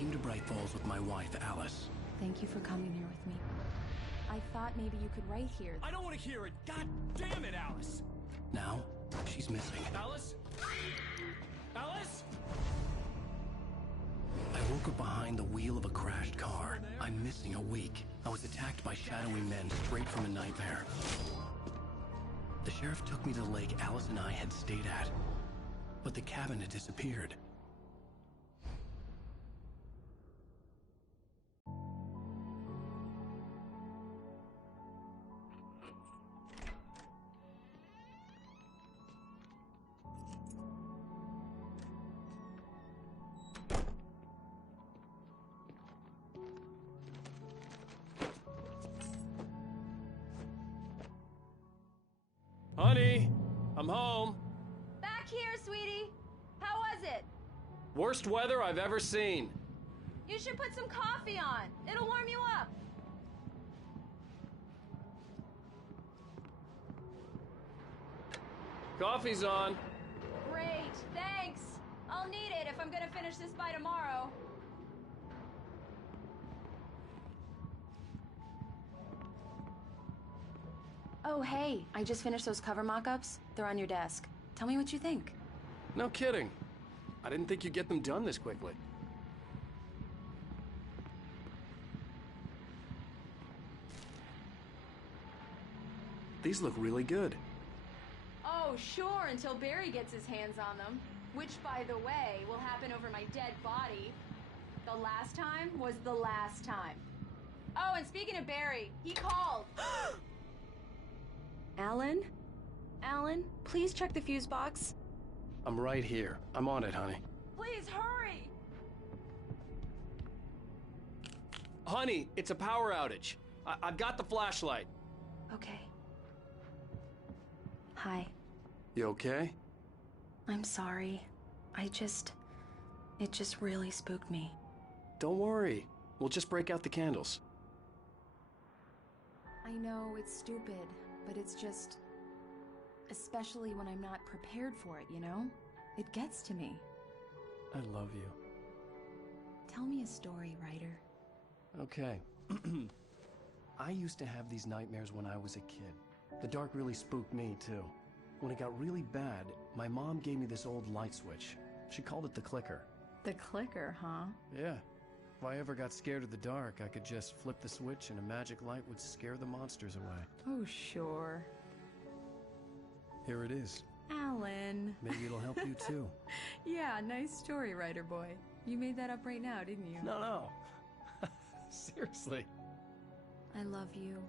came to Bright Falls with my wife, Alice. Thank you for coming here with me. I thought maybe you could write here. I don't want to hear it! God damn it, Alice! Now, she's missing. Alice? Alice? I woke up behind the wheel of a crashed car. I'm missing a week. I was attacked by shadowy men straight from a nightmare. The sheriff took me to the lake Alice and I had stayed at, but the cabin had disappeared. Honey, I'm home. Back here, sweetie. How was it? Worst weather I've ever seen. You should put some coffee on. It'll warm you up. Coffee's on. Great, thanks. I'll need it if I'm gonna finish this by tomorrow. Oh, hey, I just finished those cover mock-ups. They're on your desk. Tell me what you think. No kidding. I didn't think you'd get them done this quickly. These look really good. Oh, sure, until Barry gets his hands on them. Which, by the way, will happen over my dead body. The last time was the last time. Oh, and speaking of Barry, he called. Alan? Alan, please check the fuse box. I'm right here. I'm on it, honey. Please, hurry! Honey, it's a power outage. I've got the flashlight. Okay. Hi. You okay? I'm sorry. It just really spooked me. Don't worry. We'll just break out the candles. I know it's stupid, but it's just... especially when I'm not prepared for it, you know? It gets to me. I love you. Tell me a story, writer. Okay. I used to have these nightmares when I was a kid. The dark really spooked me, too. When it got really bad, my mom gave me this old light switch. She called it the clicker. The clicker, huh? Yeah. If I ever got scared of the dark, I could just flip the switch and a magic light would scare the monsters away. Oh, sure. Here it is. Alan. Maybe it'll help you, too. Yeah, nice story, writer boy. You made that up right now, didn't you? No. Seriously. I love you,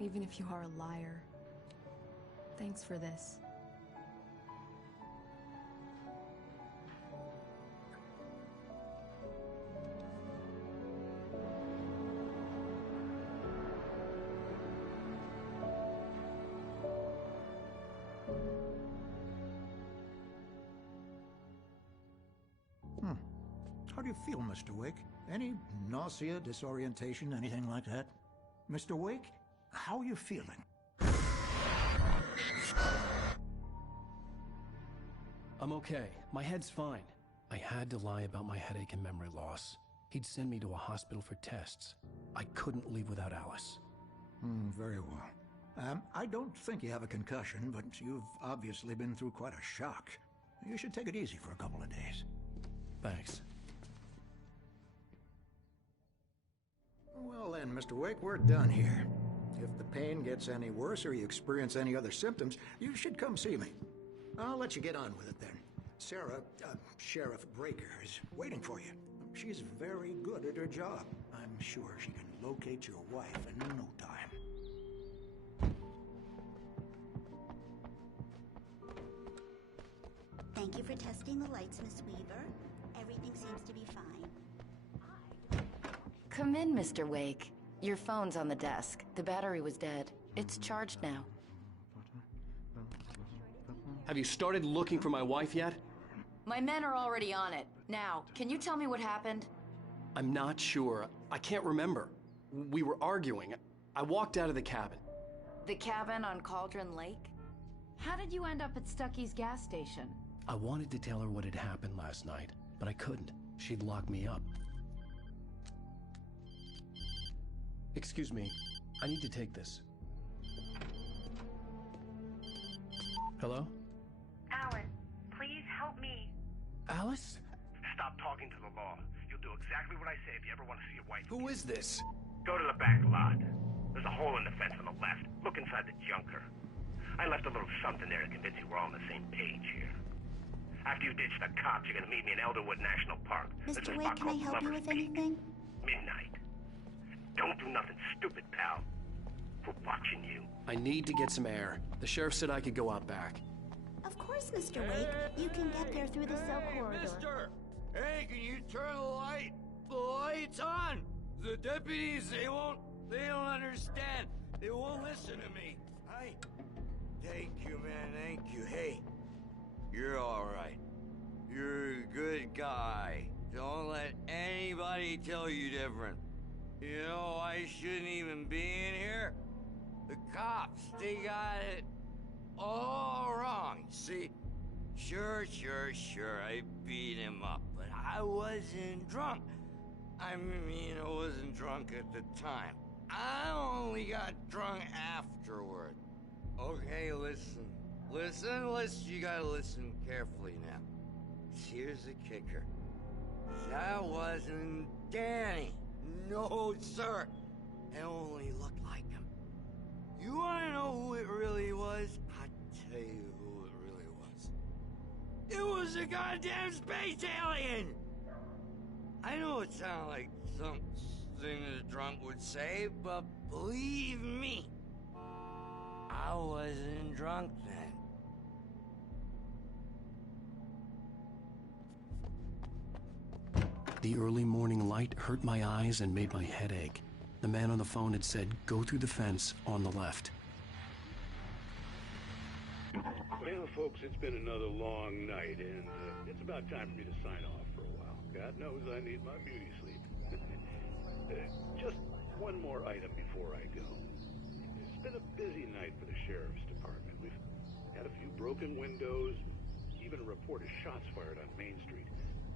even if you are a liar. Thanks for this. How do you feel, Mr. Wake? Any nausea, disorientation, anything like that? Mr. Wake, how are you feeling? I'm okay. My head's fine. I had to lie about my headache and memory loss. He'd send me to a hospital for tests. I couldn't leave without Alice. Very well. I don't think you have a concussion, but you've obviously been through quite a shock. You should take it easy for a couple of days. Thanks. Well then, Mr. Wake, we're done here. If the pain gets any worse or you experience any other symptoms, you should come see me. I'll let you get on with it then. Sarah, Sheriff Breaker, is waiting for you. She's very good at her job. I'm sure she can locate your wife in no time. Thank you for testing the lights, Miss Weaver. Everything seems to be fine. Come in, Mr. Wake. Your phone's on the desk. The battery was dead. It's charged now. Have you started looking for my wife yet? My men are already on it. Now, can you tell me what happened? I'm not sure. I can't remember. We were arguing. I walked out of the cabin. The cabin on Cauldron Lake? How did you end up at Stucky's gas station? I wanted to tell her what had happened last night, but I couldn't. She'd lock me up. Excuse me. I need to take this. Hello? Alan, please help me. Alice? Stop talking to the law. You'll do exactly what I say if you ever want to see a wife. Who is this? Go to the back lot. There's a hole in the fence on the left. Look inside the junker. I left a little something there to convince you we're all on the same page here. After you ditch the cops, you're gonna meet me in Elderwood National Park. There's a Mr. Wade, spot can I called help you Lover's with Peak. anything? Midnight. Don't do nothing stupid, pal. We're watching you. I need to get some air. The sheriff said I could go out back. Of course, Mr. Wade. You can get there through the cell corridor. Mister! Hey, can you turn the light? The light's on! The deputies, they don't understand. They won't listen to me. Thank you, man, thank you. Hey, you're alright. You're a good guy. Don't let anybody tell you different. You know, I shouldn't even be in here. The cops, they got it all wrong, see? Sure, I beat him up, but I wasn't drunk. I mean, I wasn't drunk at the time. I only got drunk afterward. Okay, listen, you gotta listen carefully now. Here's the kicker. That wasn't Danny. No, sir. It only looked like him. You wanna know who it really was? I'll tell you who it really was. It was a goddamn space alien! I know it sounds like something a drunk would say, but believe me, I wasn't drunk then. The early morning light hurt my eyes and made my head ache. The man on the phone had said, go through the fence on the left. Well, folks, it's been another long night, and it's about time for me to sign off for a while. God knows I need my beauty sleep. Just one more item before I go. It's been a busy night for the sheriff's department. We've had a few broken windows, even a report of shots fired on Main Street.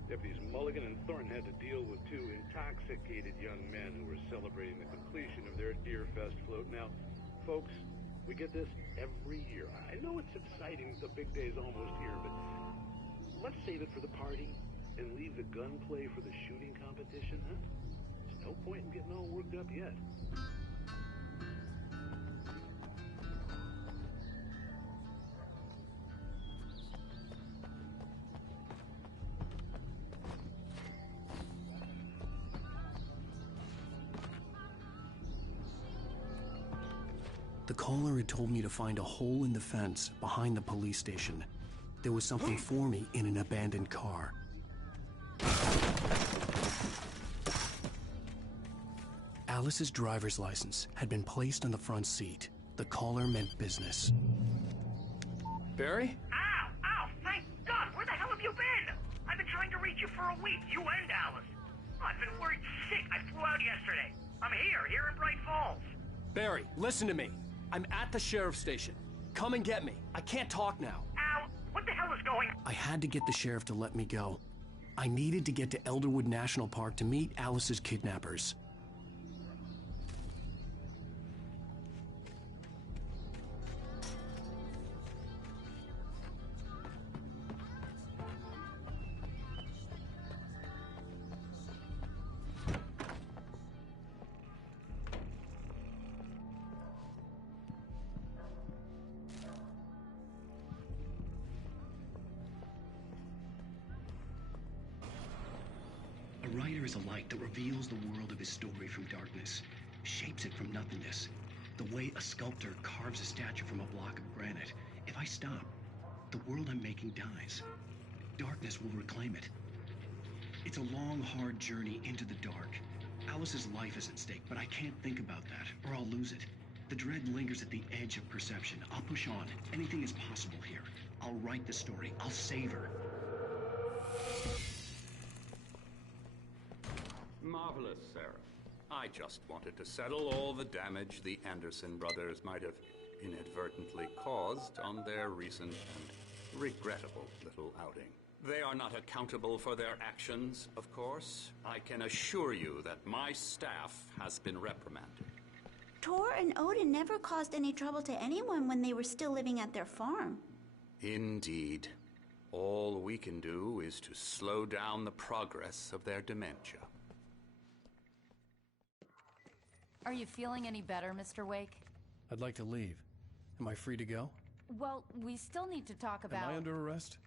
Deputies Mulligan and Thornton had to deal with two intoxicated young men who were celebrating the completion of their Deer Fest float. Now, folks, we get this every year. I know it's exciting, the big day's almost here, but let's save it for the party and leave the gunplay for the shooting competition, huh? There's no point in getting all worked up yet. The caller had told me to find a hole in the fence behind the police station. There was something for me in an abandoned car. Alice's driver's license had been placed on the front seat. The caller meant business. Barry? Ow! Thank God! Where the hell have you been? I've been trying to reach you for a week, you and Alice. I've been worried sick. I flew out yesterday. I'm here in Bright Falls. Barry, listen to me. I'm at the sheriff's station. Come and get me. I can't talk now. Al, what the hell is going on? I had to get the sheriff to let me go. I needed to get to Elderwood National Park to meet Alice's kidnappers. A writer is a light that reveals the world of his story from darkness, shapes it from nothingness. The way a sculptor carves a statue from a block of granite. If I stop, the world I'm making dies. Darkness will reclaim it. It's a long, hard journey into the dark. Alice's life is at stake, but I can't think about that, or I'll lose it. The dread lingers at the edge of perception. I'll push on. Anything is possible here. I'll write the story. I'll save her. Marvelous, Sarah. I just wanted to settle all the damage the Anderson brothers might have inadvertently caused on their recent and regrettable little outing. They are not accountable for their actions, of course. I can assure you that my staff has been reprimanded. Tor and Odin never caused any trouble to anyone when they were still living at their farm. Indeed. All we can do is to slow down the progress of their dementia. Are you feeling any better, Mr. Wake? I'd like to leave. Am I free to go? Well, we still need to talk about... Am I under arrest?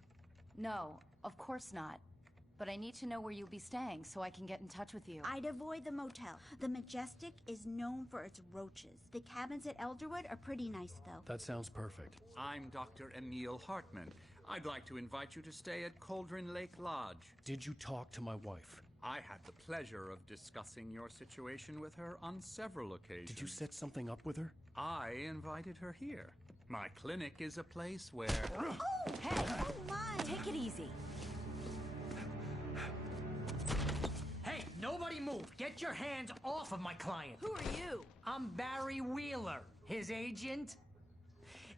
No, of course not. But I need to know where you'll be staying so I can get in touch with you. I'd avoid the motel. The Majestic is known for its roaches. The cabins at Elderwood are pretty nice, though. That sounds perfect. I'm Dr. Emil Hartman. I'd like to invite you to stay at Cauldron Lake Lodge. Did you talk to my wife? I had the pleasure of discussing your situation with her on several occasions. Did you set something up with her? I invited her here. My clinic is a place where... Oh! Hey! Oh, my! Take it easy. Hey, nobody move! Get your hands off of my client! Who are you? I'm Barry Wheeler, his agent.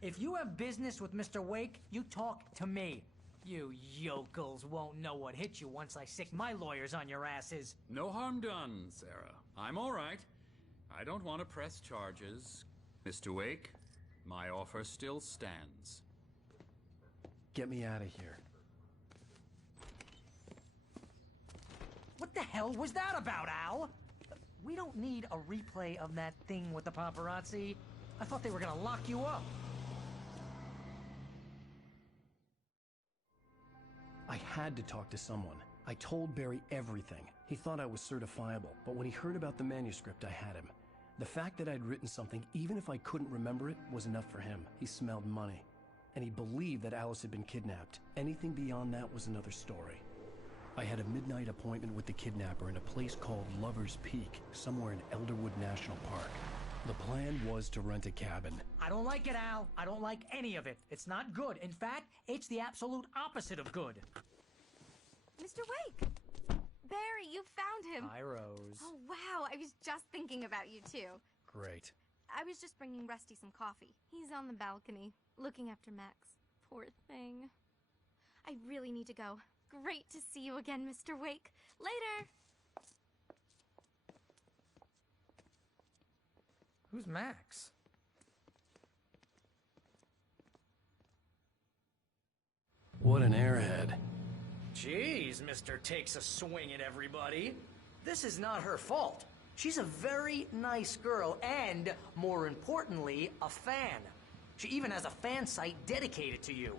If you have business with Mr. Wake, you talk to me. You yokels won't know what hit you once I sick my lawyers on your asses. No harm done, Sarah. I'm all right. I don't want to press charges. Mr. Wake, my offer still stands. Get me out of here. What the hell was that about, Al? We don't need a replay of that thing with the paparazzi. I thought they were gonna lock you up. I had to talk to someone. I told Barry everything. He thought I was certifiable, but when he heard about the manuscript, I had him. The fact that I'd written something, even if I couldn't remember it, was enough for him. He smelled money. And he believed that Alice had been kidnapped. Anything beyond that was another story. I had a midnight appointment with the kidnapper in a place called Lover's Peak, somewhere in Elderwood National Park. The plan was to rent a cabin. I don't like it, Al. I don't like any of it. It's not good. In fact, it's the absolute opposite of good. Mr. Wake! Barry, you found him! Hi, Rose. Oh, wow. I was just thinking about you, too. Great. I was just bringing Rusty some coffee. He's on the balcony, looking after Max. Poor thing. I really need to go. Great to see you again, Mr. Wake. Later! Who's Max? What an airhead. Jeez, Mr. Takes a swing at everybody. This is not her fault. She's a very nice girl and, more importantly, a fan. She even has a fan site dedicated to you.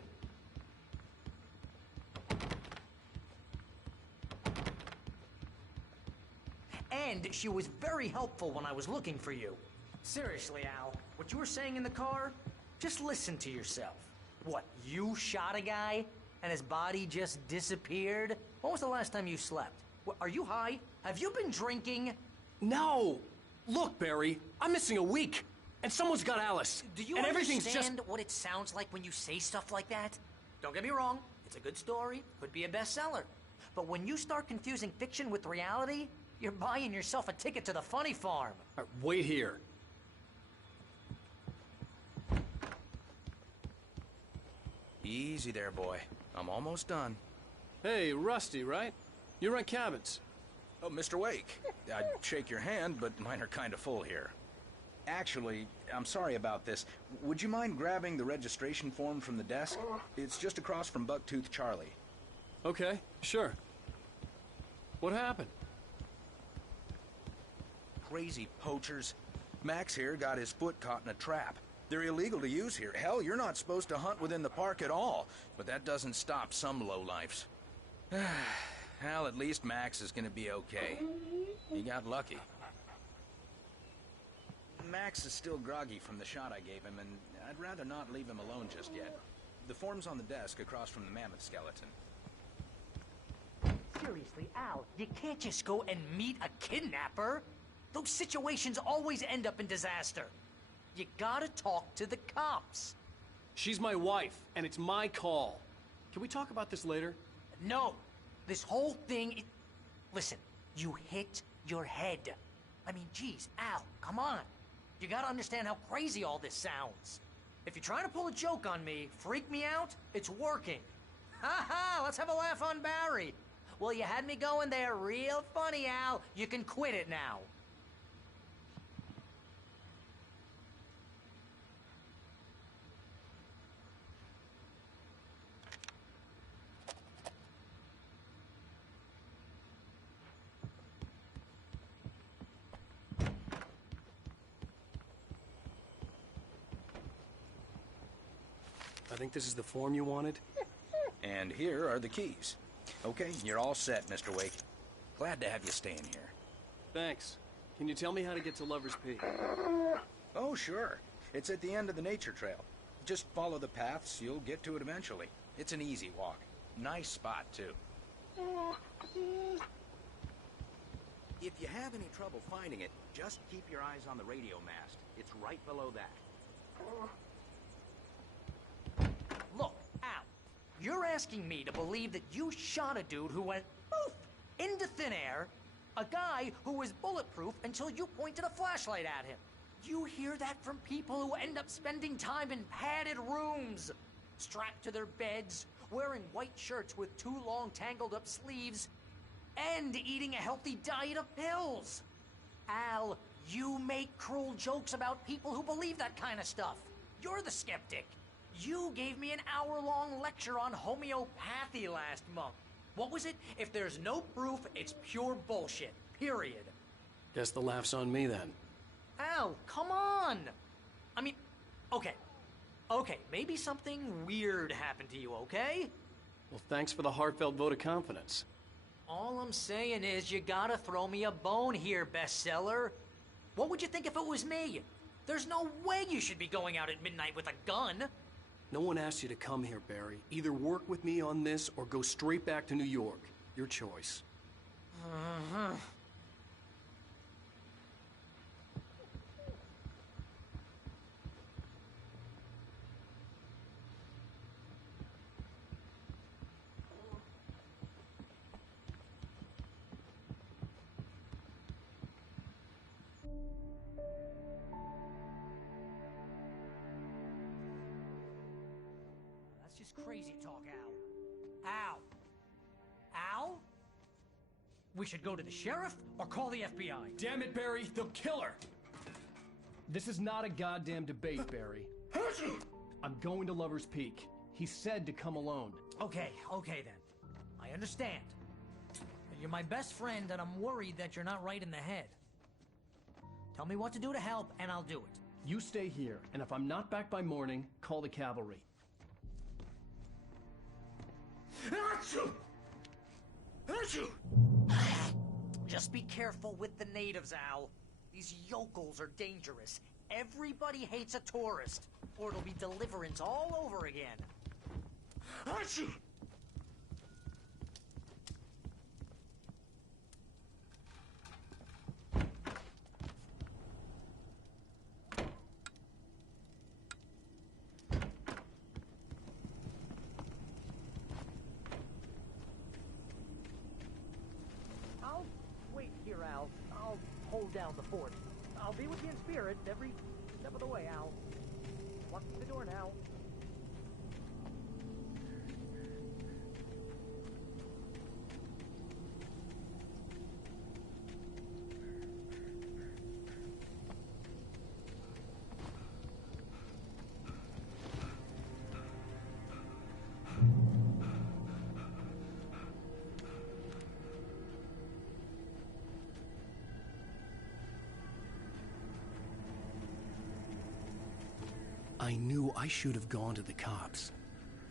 And she was very helpful when I was looking for you. Seriously, Al, what you were saying in the car? Just listen to yourself. What, you shot a guy and his body just disappeared? When was the last time you slept? What, are you high? Have you been drinking? No! Look, Barry, I'm missing a week. And someone's got Alice. Do you and everything's understand just... what it sounds like when you say stuff like that? Don't get me wrong. It's a good story. Could be a bestseller. But when you start confusing fiction with reality, you're buying yourself a ticket to the funny farm. All right, wait here. Easy there, boy. I'm almost done. Hey, Rusty, right? You rent cabins. Oh, Mr. Wake. I'd shake your hand, but mine are kind of full here. Actually, I'm sorry about this. Would you mind grabbing the registration form from the desk? It's just across from Bucktooth Charlie. Okay, sure. What happened? Crazy poachers. Max here got his foot caught in a trap. They're illegal to use here. Hell, you're not supposed to hunt within the park at all. But that doesn't stop some lowlifes. Hell, at least Max is gonna be okay. He got lucky. Max is still groggy from the shot I gave him, and I'd rather not leave him alone just yet. The form's on the desk across from the mammoth skeleton. Seriously, Al, you can't just go and meet a kidnapper. Those situations always end up in disaster. You gotta talk to the cops. She's my wife, and it's my call. Can we talk about this later? No. This whole thing... Listen, you hit your head. I mean, geez, Al, come on. You gotta understand how crazy all this sounds. If you're trying to pull a joke on me, freak me out, it's working. Ha ha! Let's have a laugh on Barry. Well, you had me going there real funny, Al. You can quit it now. I think this is the form you wanted. And here are the keys. Okay, you're all set, Mr. Wake. Glad to have you staying here. Thanks. Can you tell me how to get to Lover's Peak? Oh, sure. It's at the end of the nature trail. Just follow the paths, you'll get to it eventually. It's an easy walk. Nice spot, too. If you have any trouble finding it, just keep your eyes on the radio mast. It's right below that. Look, Al, you're asking me to believe that you shot a dude who went poof into thin air, a guy who was bulletproof until you pointed a flashlight at him. You hear that from people who end up spending time in padded rooms, strapped to their beds, wearing white shirts with too long tangled up sleeves, and eating a healthy diet of pills. Al, you make cruel jokes about people who believe that kind of stuff. You're the skeptic. You gave me an hour-long lecture on homeopathy last month. What was it? If there's no proof, it's pure bullshit. Period. Guess the laugh's on me then. Al, come on! I mean, okay. Okay, maybe something weird happened to you, okay? Well, thanks for the heartfelt vote of confidence. All I'm saying is you gotta throw me a bone here, bestseller. What would you think if it was me? There's no way you should be going out at midnight with a gun. No one asked you to come here, Barry. Either work with me on this or go straight back to New York. Your choice. That's just crazy talk, Al. Al? Al? We should go to the sheriff or call the FBI. Damn it, Barry, they'll kill her! This is not a goddamn debate, Barry. I'm going to Lover's Peak. He said to come alone. Okay then. I understand. You're my best friend, and I'm worried that you're not right in the head. Tell me what to do to help, and I'll do it. You stay here, and if I'm not back by morning, call the cavalry. Just be careful with the natives, Al. These yokels are dangerous. Everybody hates a tourist, or it'll be deliverance all over again. I'll wait here, Al. I'll hold down the fort. I'll be with you in spirit every step of the way, Al. Walk through the door now. I knew I should have gone to the cops.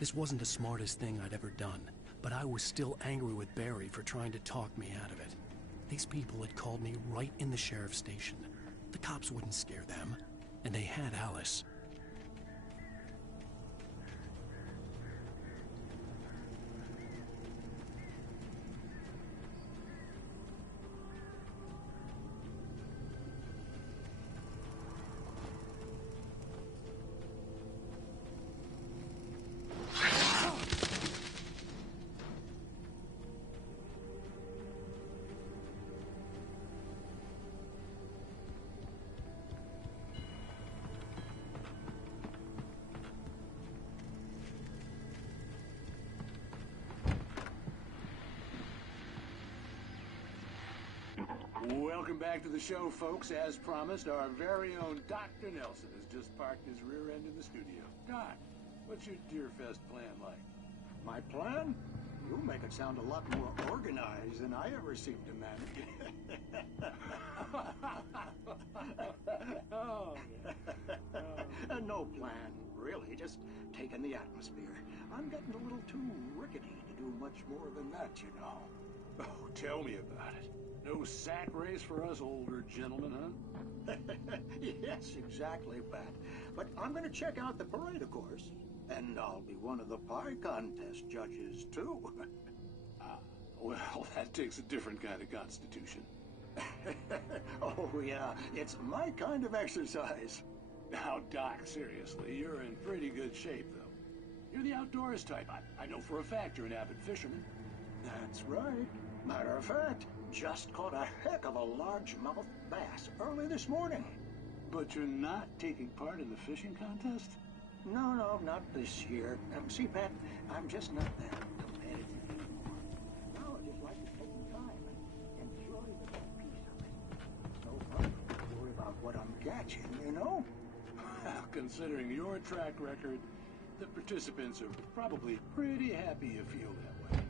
This wasn't the smartest thing I'd ever done, but I was still angry with Barry for trying to talk me out of it. These people had called me right in the sheriff's station. The cops wouldn't scare them, and they had Alice. Welcome back to the show, folks. As promised, our very own Dr. Nelson has just parked his rear end in the studio. Doc, what's your Deerfest plan like? My plan? You make it sound a lot more organized than I ever seem to manage. Oh, yeah. No plan, really. Just taking the atmosphere. I'm getting a little too rickety to do much more than that, you know. Oh, tell me about it. No sack race for us older gentlemen, huh? Yes, exactly, Pat. But I'm going to check out the parade, of course. And I'll be one of the pie contest judges, too. Well, that takes a different kind of constitution. Oh, yeah. It's my kind of exercise. Now, Doc, seriously, you're in pretty good shape, though. You're the outdoors type. I know for a fact you're an avid fisherman. That's right. Matter of fact, just caught a heck of a largemouth bass early this morning. But you're not taking part in the fishing contest? No, not this year. See, Pat, I'm just not that competitive anymore. Now I just like to take my time and enjoy the piece of it. No fun to worry about what I'm catching, you know? Well, considering your track record, the participants are probably pretty happy you feel that way.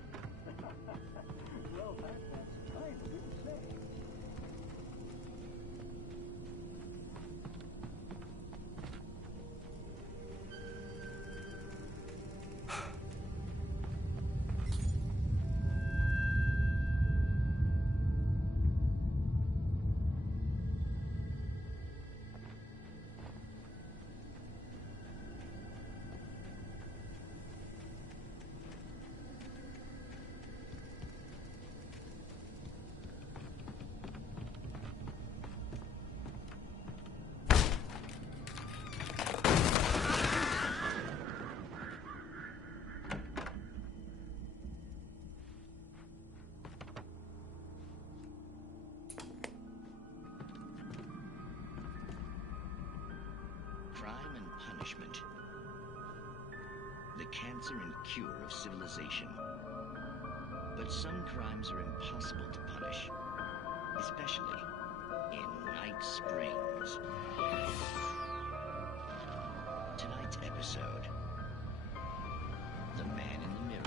Well, that's kind of you to say. Crime and punishment. The cancer and cure of civilization. But some crimes are impossible to punish, especially in Night Springs. Tonight's episode, The Man in the Mirror.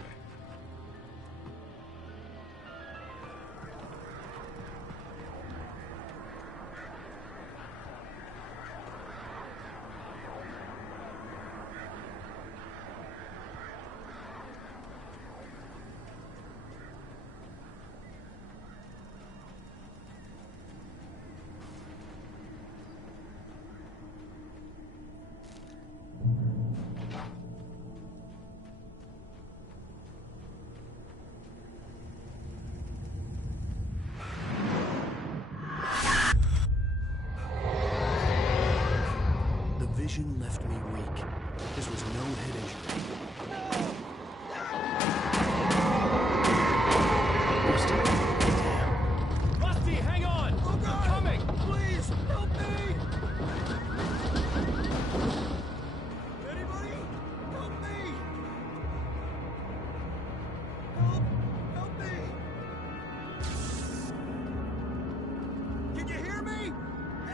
Vision left me weak. This was no head injury. Damn. Rusty, hang on! Oh, God. I'm coming! Please, help me! Anybody? Help me! Help me! Can you hear me?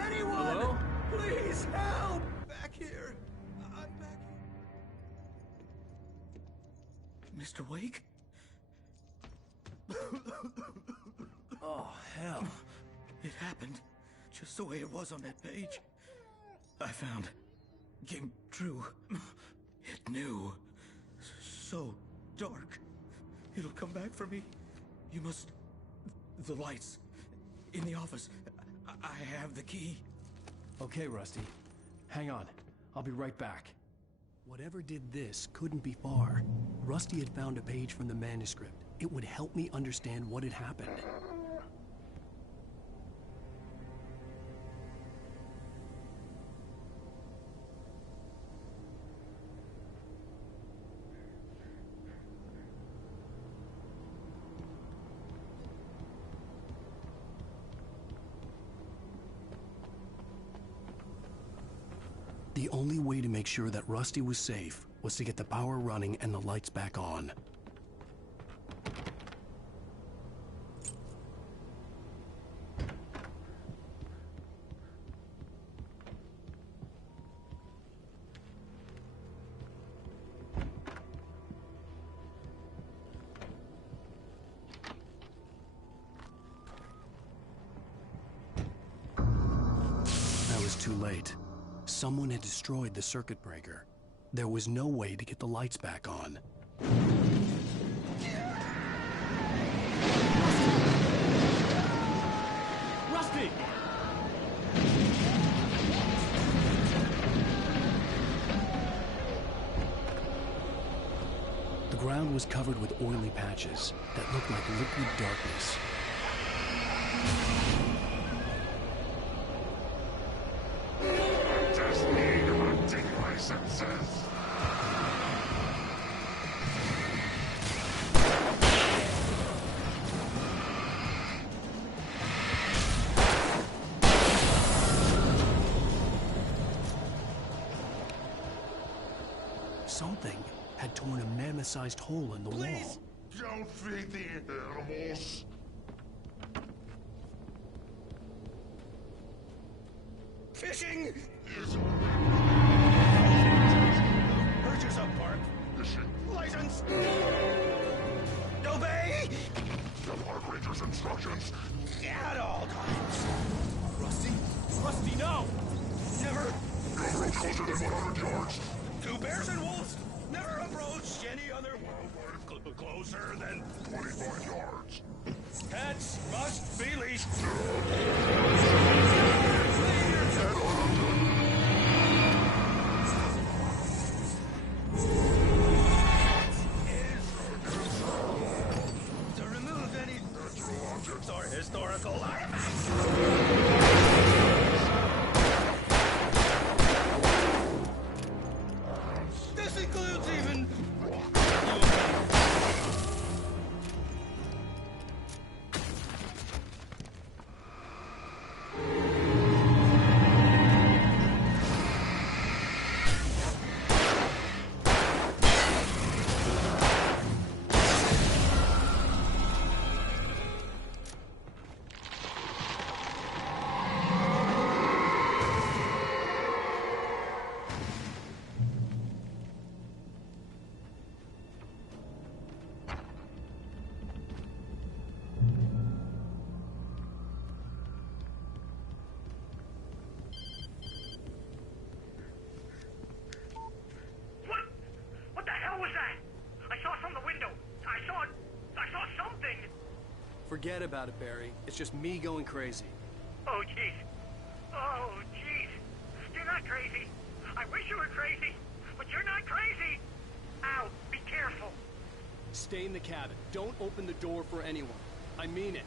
Anyone? Hello? Please, help! Back here. I'm back here. Mr. Wake? Oh, hell. It happened just the way it was on that page. I found. Came true. It knew. So dark. It'll come back for me. You must... The lights. In the office. I have the key. Okay, Rusty. Hang on. I'll be right back. Whatever did this couldn't be far. Rusty had found a page from the manuscript. It would help me understand what had happened. The only way to make sure that Rusty was safe was to get the power running and the lights back on. too late. Someone had destroyed the circuit breaker. There was no way to get the lights back on. Rusty! The ground was covered with oily patches that looked like liquid darkness. Just need hunting licenses. Something had torn a mammoth-sized hole in the wall. Don't feed the animals. Fishing! Purchase a park. Fishing. License. Obey! The park ranger's instructions. At all times. Rusty? Rusty, no! Never. No approach closer than 100 yards. Two bears and wolves. Never approach any other wildlife closer than 25 yards. Pets must be leashed. To remove any natural objects or historical artifacts. This includes even What the hell was that? I saw from the window. I saw something. Forget about it, Barry. It's just me going crazy. Oh, jeez. Oh, jeez. You're not crazy. I wish you were crazy, but you're not crazy. Ow, be careful. Stay in the cabin. Don't open the door for anyone. I mean it.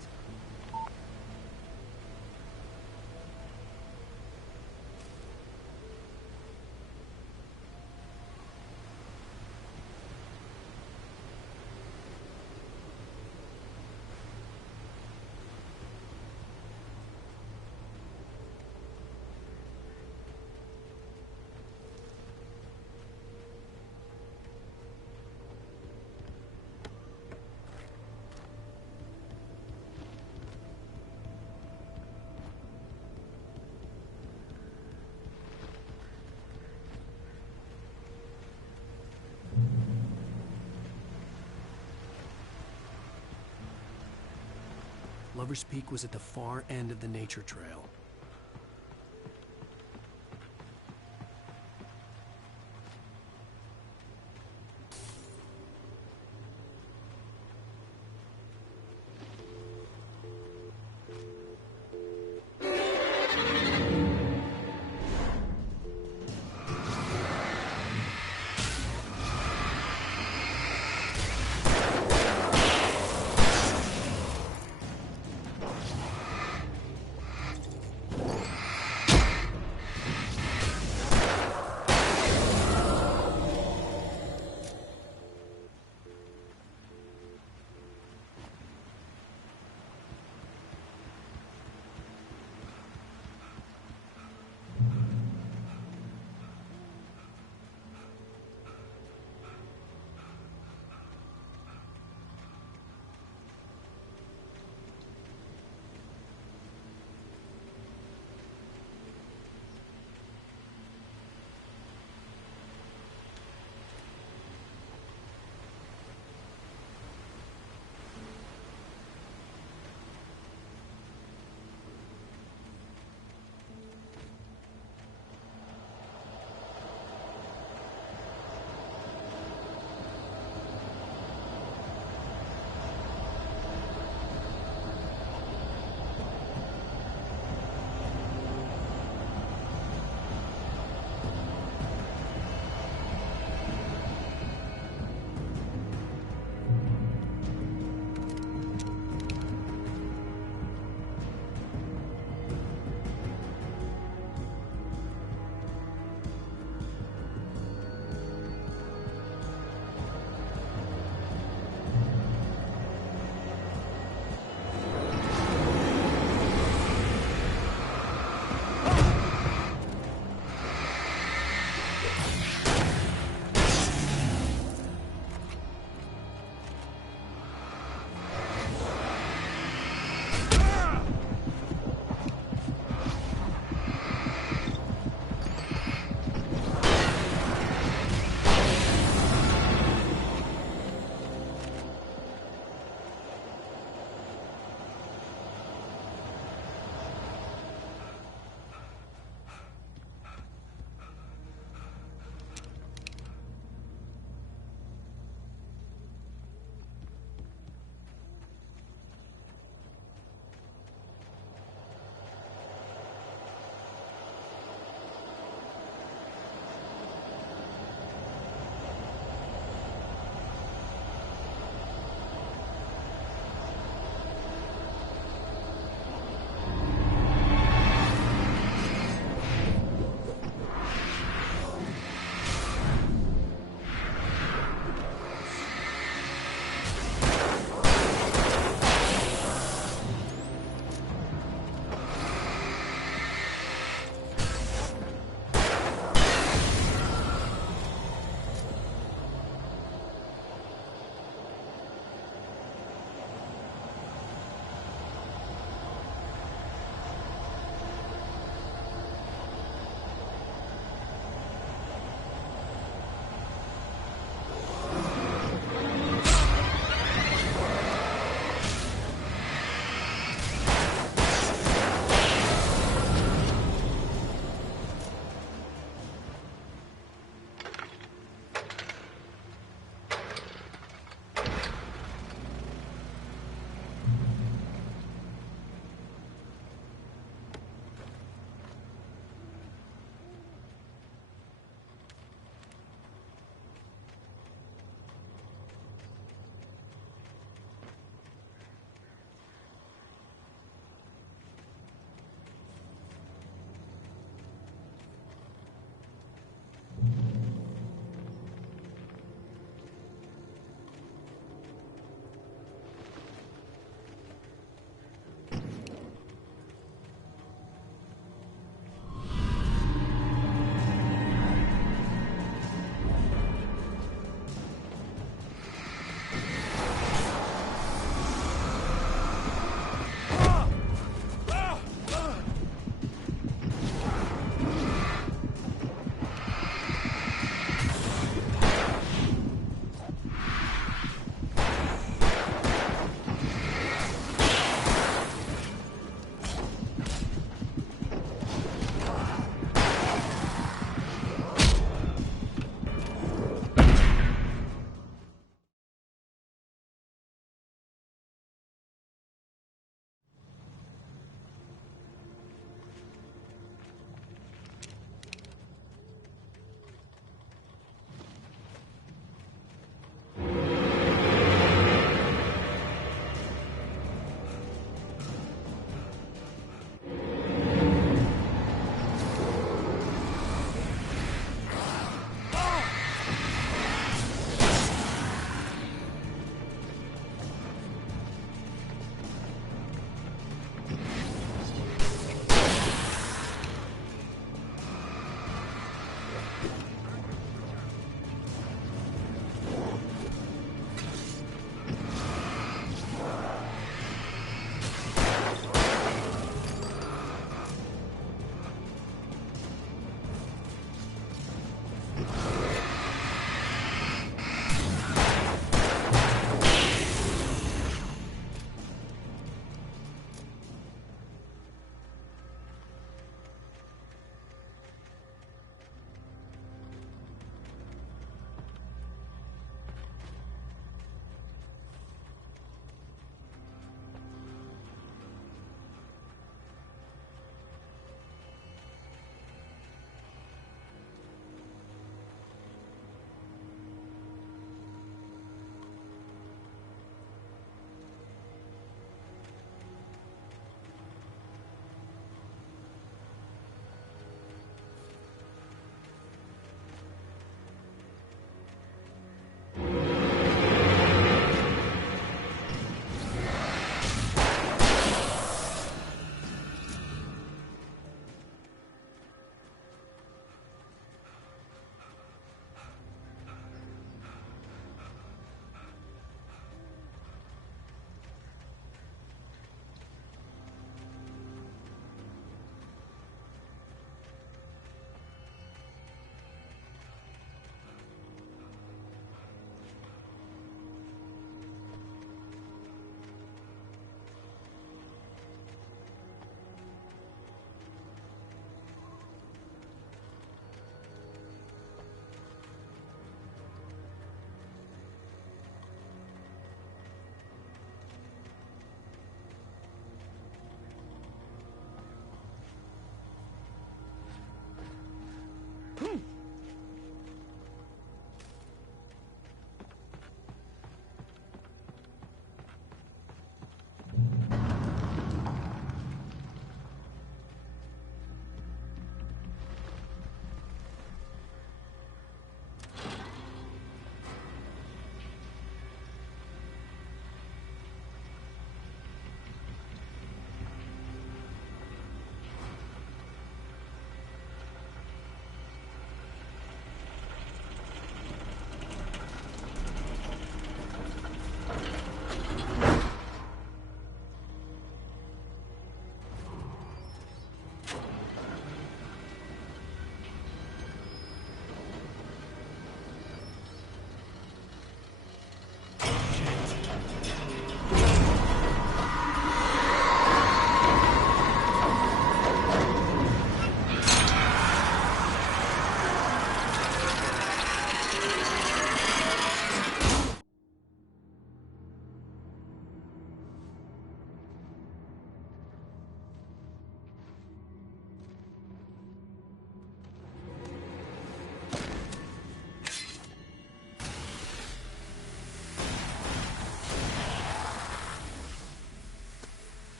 Lover's Peak was at the far end of the nature trail.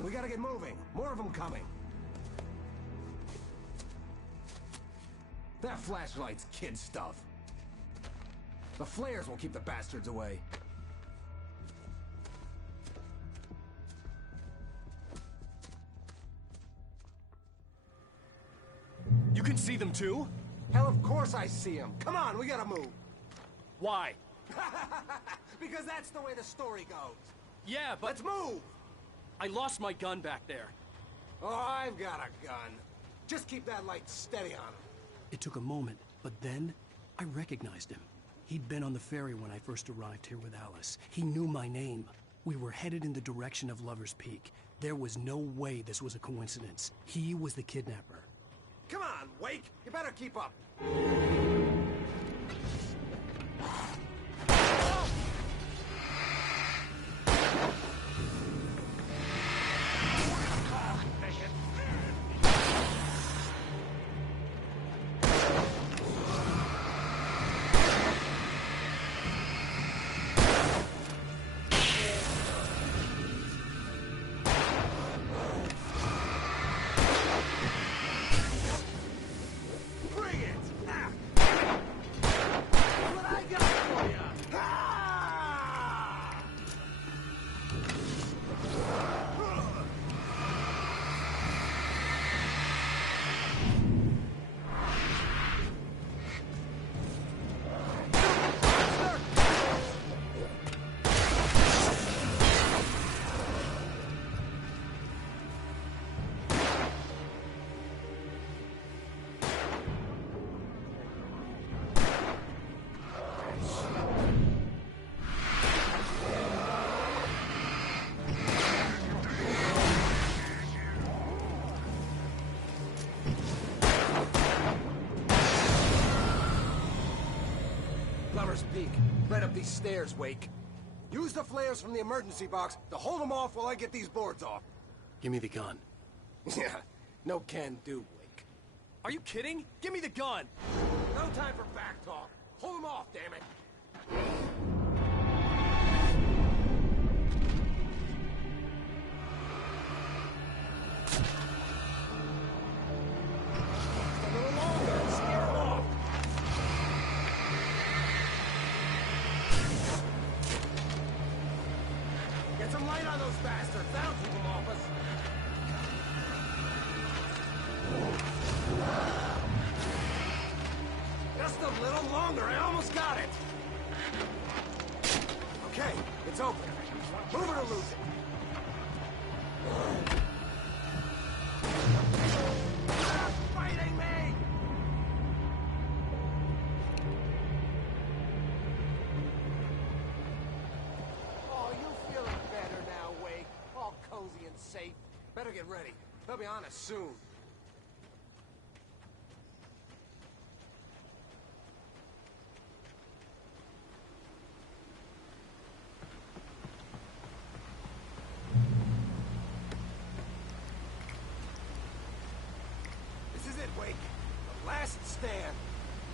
on, we gotta get moving. More of them coming. That flashlight's kid stuff. The flares will keep the bastards away. You can see them too? Hell, of course I see them. Come on, we gotta move. Why? Because that's the way the story goes. Yeah, but... Let's move! I lost my gun back there. Oh, I've got a gun. Just keep that light steady on him. It took a moment, but then I recognized him. He'd been on the ferry when I first arrived here with Alice. He knew my name. We were headed in the direction of Lover's Peak. There was no way this was a coincidence. He was the kidnapper. Come on, Wake! You better keep up. Lover's Peak. Right up these stairs, Wake. Use the flares from the emergency box to hold them off while I get these boards off. Give me the gun. Yeah, no can do, Wake. Are you kidding? Give me the gun! No time for back talk. Hold them off, damn it. A little longer. Scare them off. Get some light on those bastards. That'll keep them off us. Just a little longer. I almost got it. Okay, it's open. Move it or lose it. Stop fighting me! Oh, you feeling better now, Wake? All cozy and safe. Better get ready. They'll be on us soon. This is it, Wake. The last stand.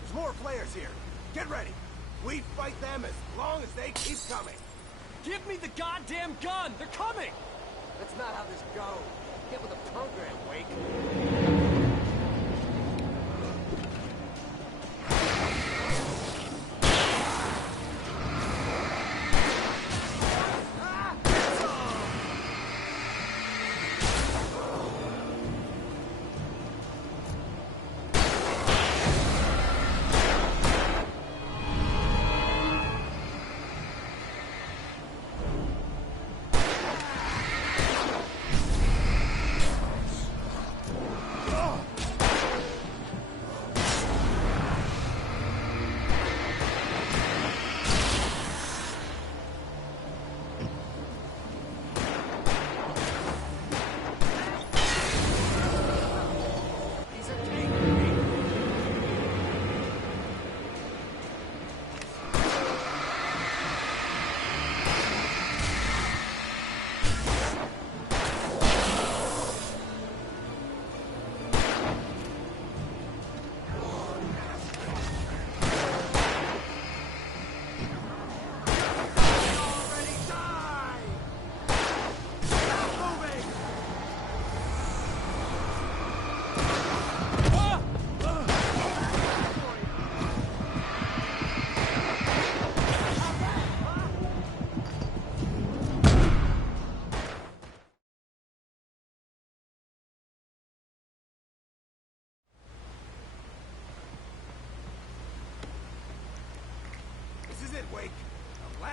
There's more players here. Get ready. We fight them as long as they keep coming. Give me the goddamn gun! They're coming! That's not how this goes. Get with the program, Wake.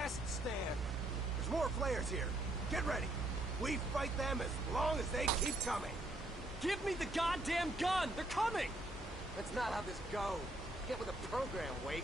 last stand. There's more flares here. Get ready. We fight them as long as they keep coming. Give me the goddamn gun! They're coming! That's not how this goes. Get with the program, Wake.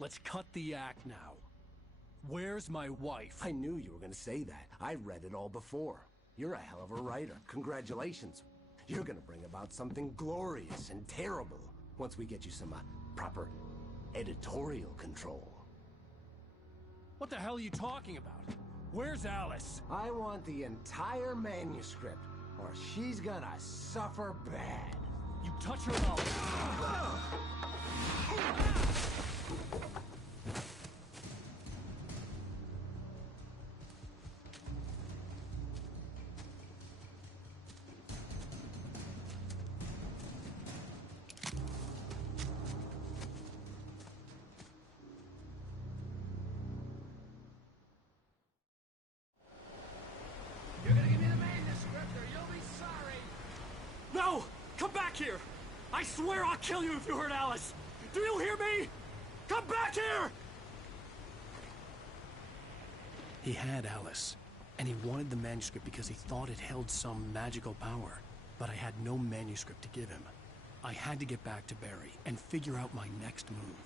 Let's cut the act now. Where's my wife? I knew you were gonna say that. I read it all before. You're a hell of a writer. Congratulations. You're gonna bring about something glorious and terrible once we get you some proper editorial control. What the hell are you talking about? Where's Alice? I want the entire manuscript, or she's gonna suffer bad. You touch her mouth. You're gonna give me the manuscript or you'll be sorry. No! Come back here! I swear I'll kill you if you hurt Alice! Do you hear me? Come back here! He had Alice, and he wanted the manuscript because he thought it held some magical power. But I had no manuscript to give him. I had to get back to Barry and figure out my next move.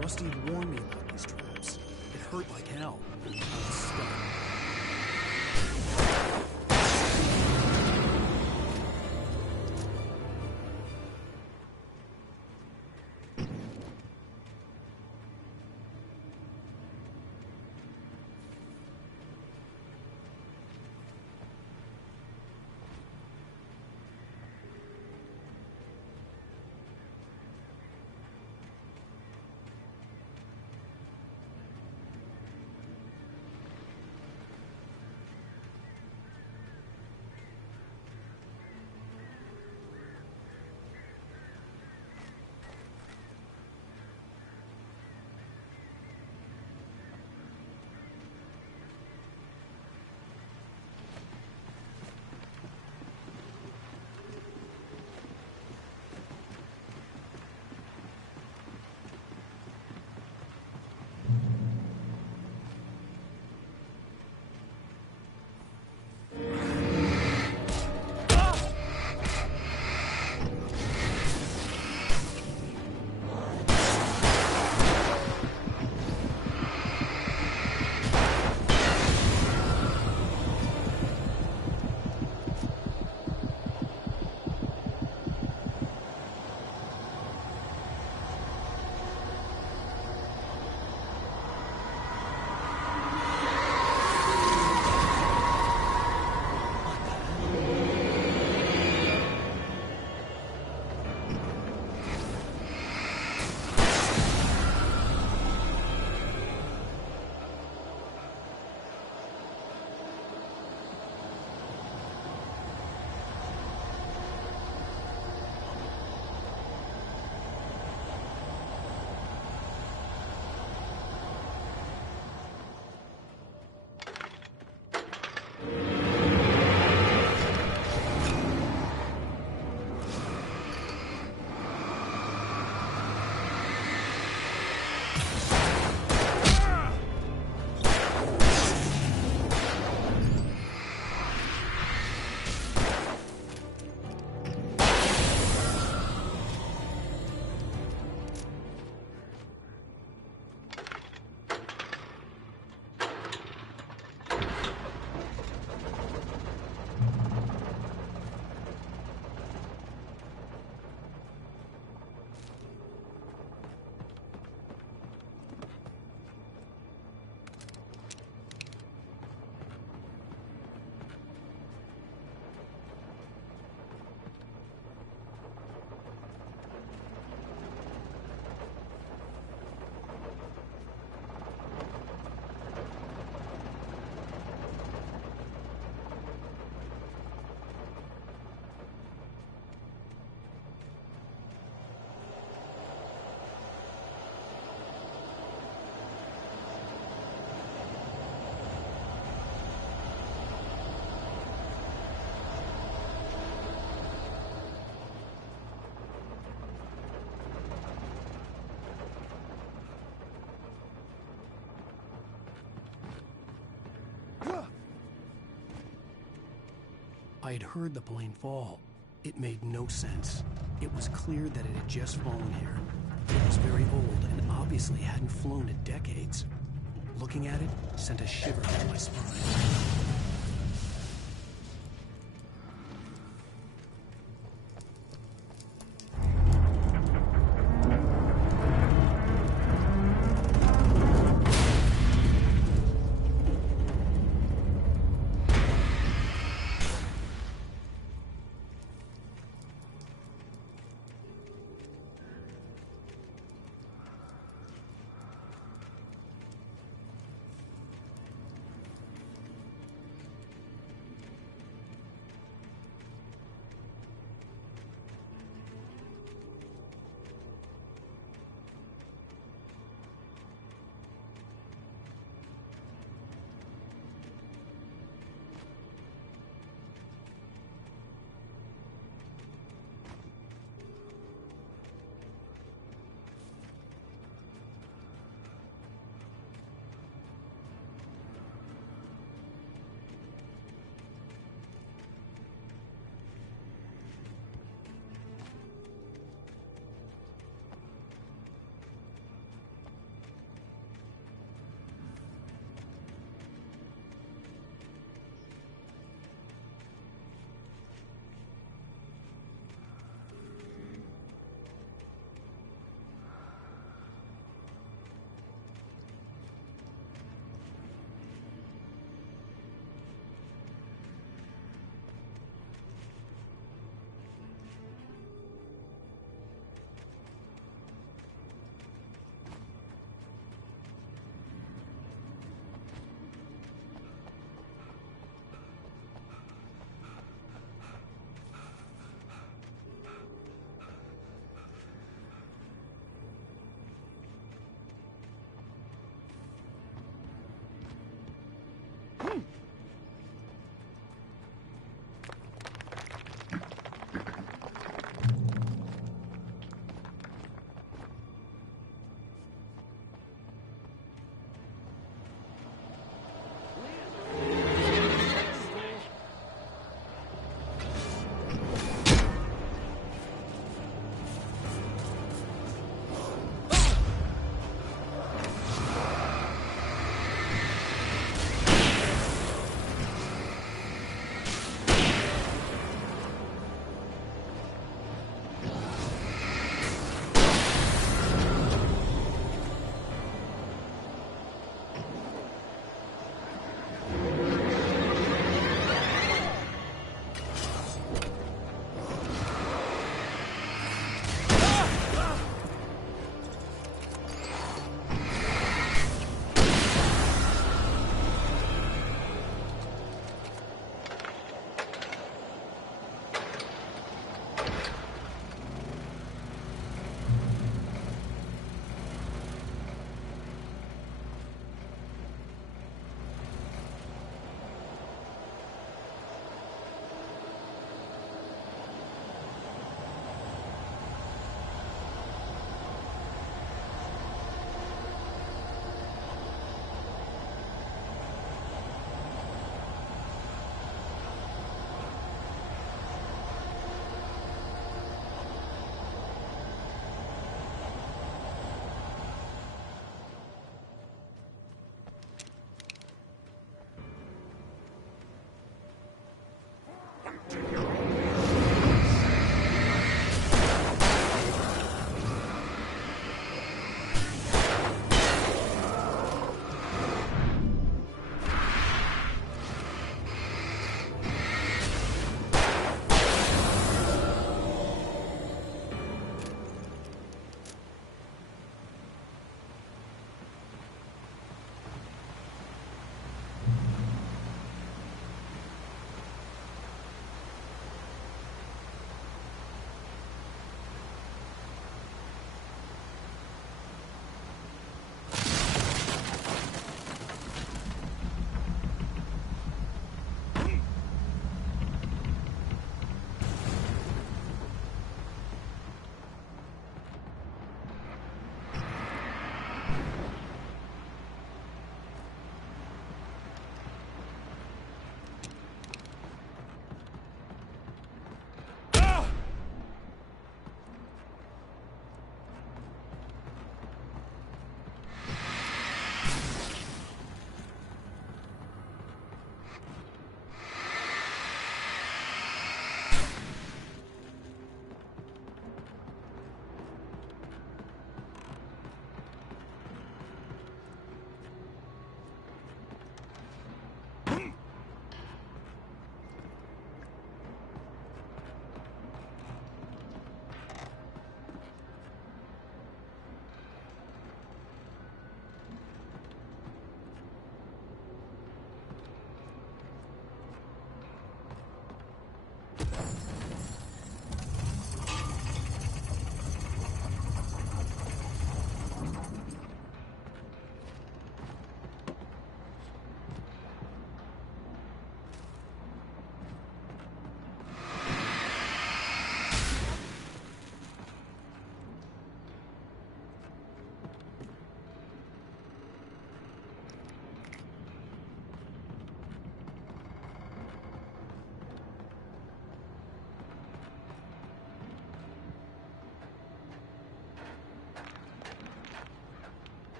Rusty had warned me about these traps. It hurt like hell. I was stuck. I had heard the plane fall. It made no sense. It was clear that it had just fallen here. It was very old and obviously hadn't flown in decades. Looking at it sent a shiver down my spine.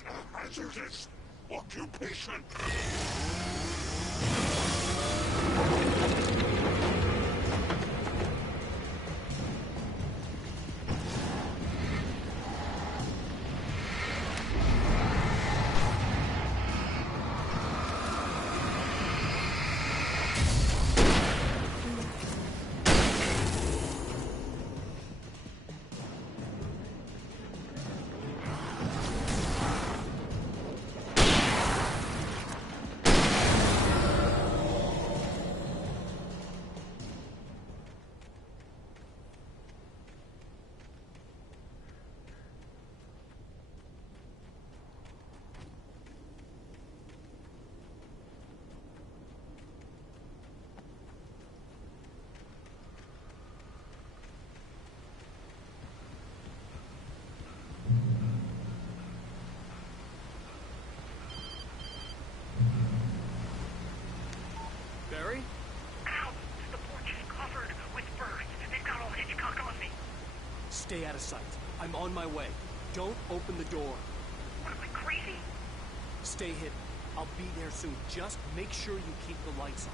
is a hazardous occupation. Barry? Ow! The porch is covered with birds. They've got all Hitchcock on me. Stay out of sight. I'm on my way. Don't open the door. What, am I crazy? Stay hidden. I'll be there soon. Just make sure you keep the lights on.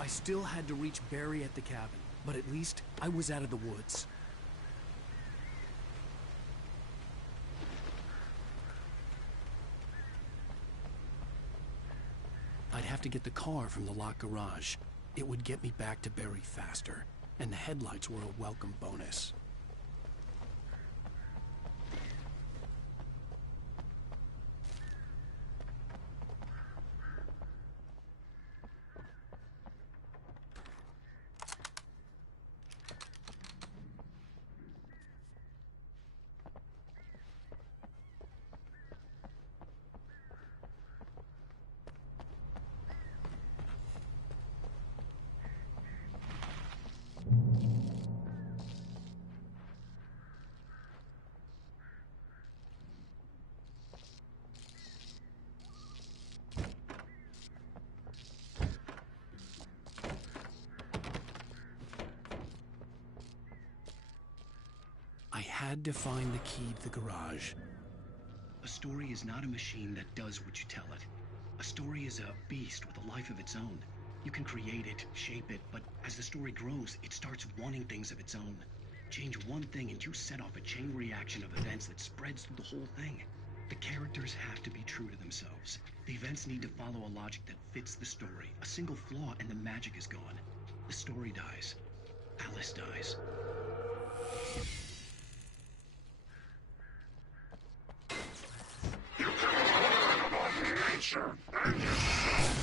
I still had to reach Barry at the cabin, but at least I was out of the woods. I'd have to get the car from the locked garage. It would get me back to Barry faster, and the headlights were a welcome bonus. I had to find the key to the garage. A story is not a machine that does what you tell it. A story is a beast with a life of its own. You can create it, shape it, but as the story grows, it starts wanting things of its own. Change one thing and you set off a chain reaction of events that spreads through the whole thing. The characters have to be true to themselves. The events need to follow a logic that fits the story. A single flaw and the magic is gone. The story dies. Alice dies. You can learn about nature and yourself.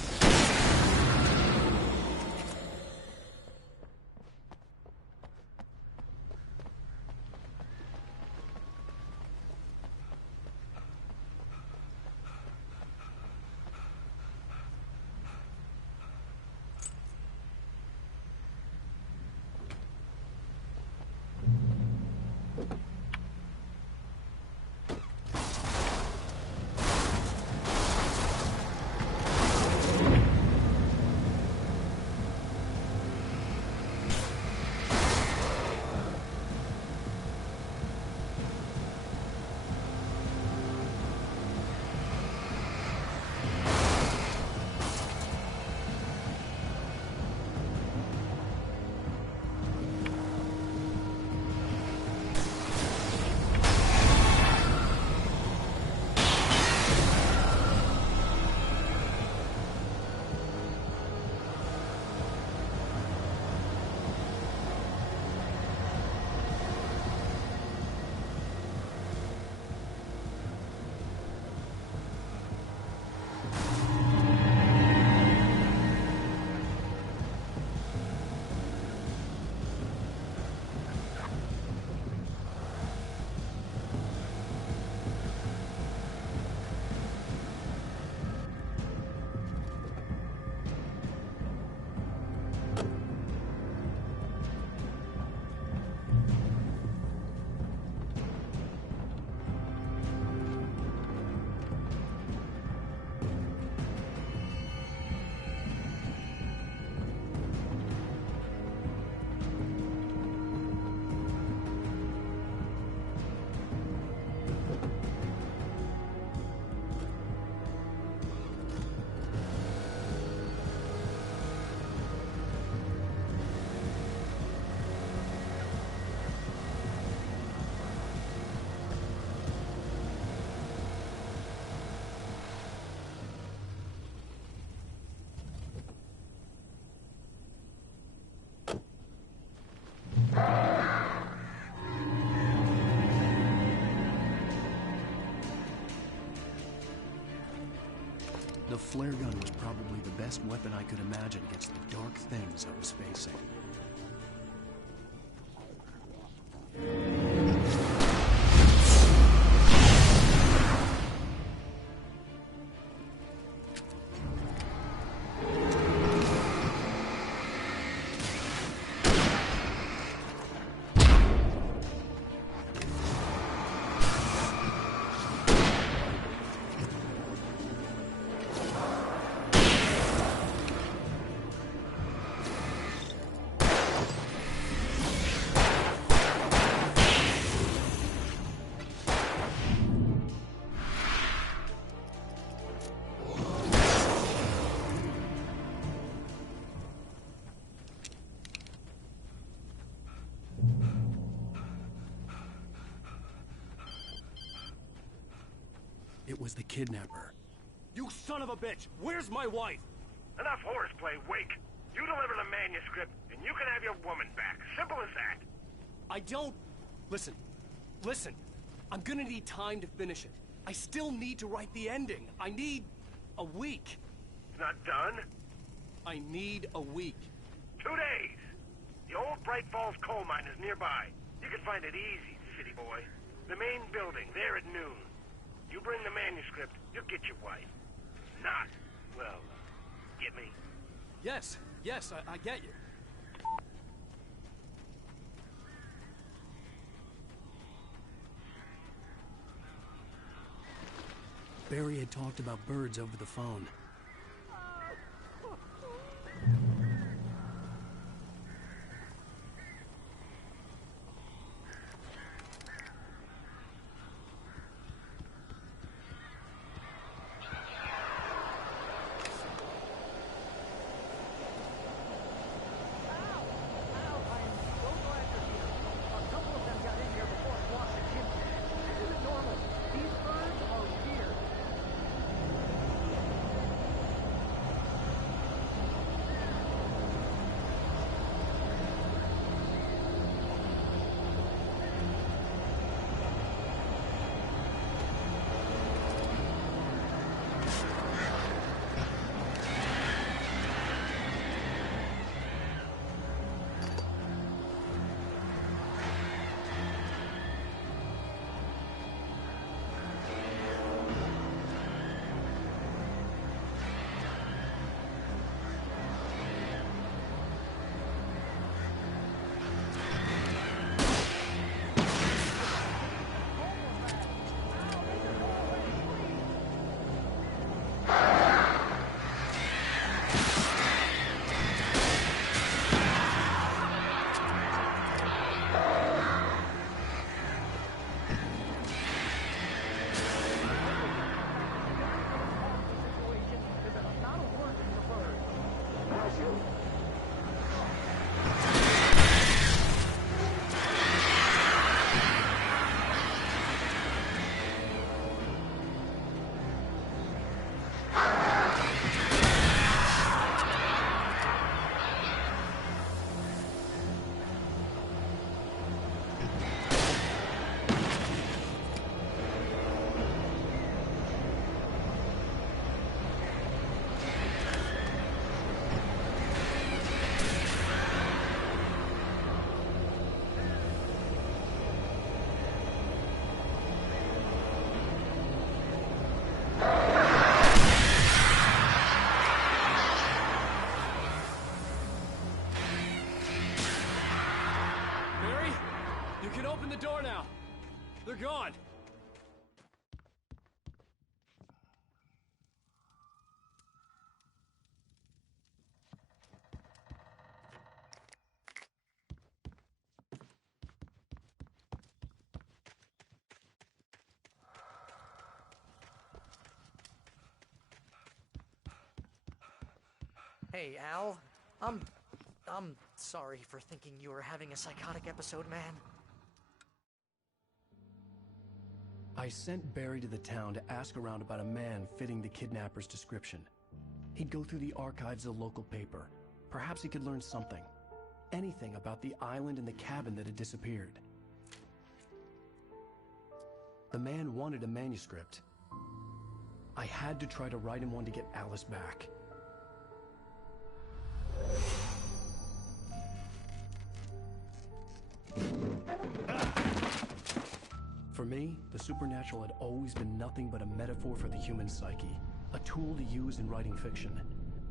The flare gun was probably the best weapon I could imagine against the dark things I was facing. It was the kidnapper. You son of a bitch! Where's my wife? Enough horseplay, Wake. You deliver the manuscript, and you can have your woman back. Simple as that. I don't... Listen. I'm gonna need time to finish it. I still need to write the ending. I need a week. It's not done? I need a week. 2 days. The old Bright Falls coal mine is nearby. You can find it easy, city boy. The main building, there at noon. You bring the manuscript, you'll get your wife. Not, well, get me? Yes, I get you. Barry had talked about birds over the phone. Open the door now. They're gone. Hey, Al. I'm sorry for thinking you were having a psychotic episode, man. I sent Barry to the town to ask around about a man fitting the kidnapper's description. He'd go through the archives of the local paper. Perhaps he could learn something. Anything about the island and the cabin that had disappeared. The man wanted a manuscript. I had to try to write him one to get Alice back. For me, the supernatural had always been nothing but a metaphor for the human psyche, a tool to use in writing fiction.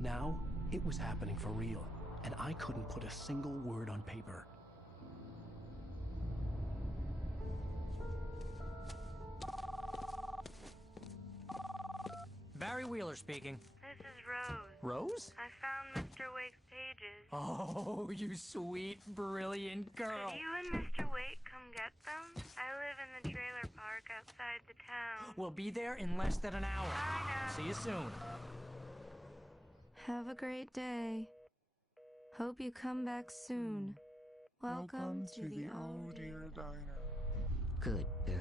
Now, it was happening for real, and I couldn't put a single word on paper. Barry Wheeler speaking. This is Rose. Rose? I found Mr. Wake's pages. Oh, you sweet, brilliant girl. Could you and Mr. Wake come get them? I live in the trailer park outside the town. We'll be there in less than an hour. Bye now. See you soon. Have a great day. Hope you come back soon. Welcome to the Oh Dear Diner. Good girl.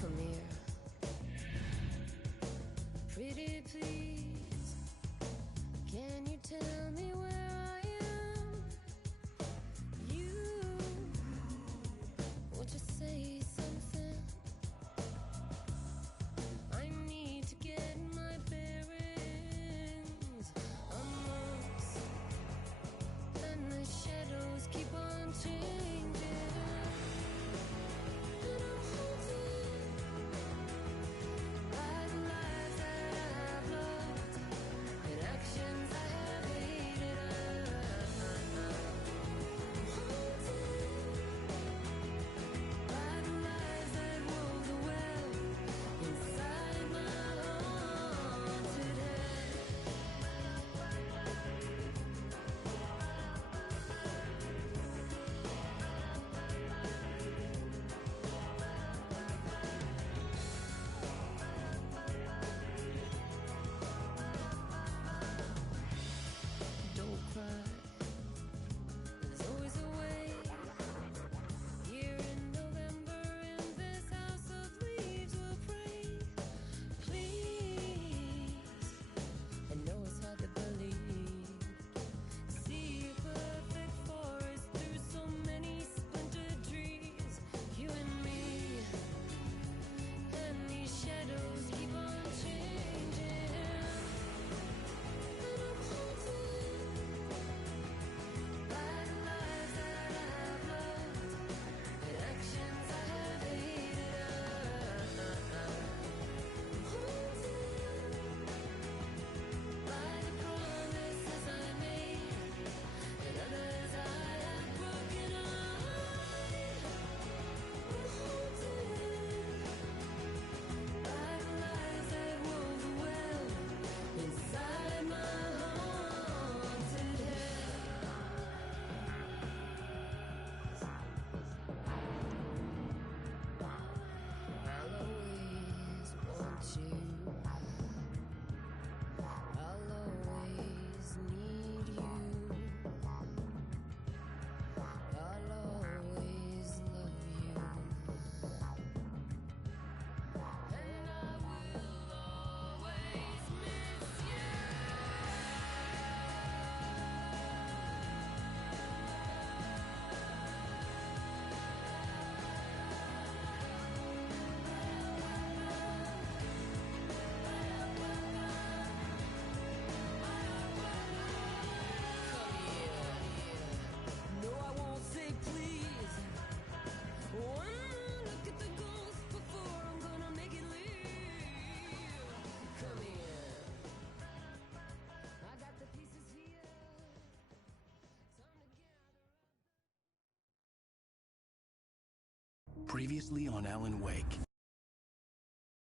Come here. Pretty please, can you tell me where I am? You, won't you say something? I need to get my bearings amongst, and the shadows keep on changing. And I'm haunted by the lies that I've loved and actions I have hated. I'm haunted by the lies that wove the web inside my haunted head. Don't cry. There's always a way. Here in November, in this house of leaves, we'll pray. Please, I know it's hard to believe. See a perfect forest through so many splintered trees. You and me, and these shadows keep on changing. And I'm haunted by the lies that I've loved and actions I have hated. I'm haunted by the promises I made and others I have broken. I'm haunted by the lies that wove the web inside my haunted head. I'll always want you. I'll always need you. I'll always love you. And I will always miss you. No, I won't say please. One more look at the ghost before I'm gonna make it leave. Come here. I got the pieces here. Previously on Alan Wake.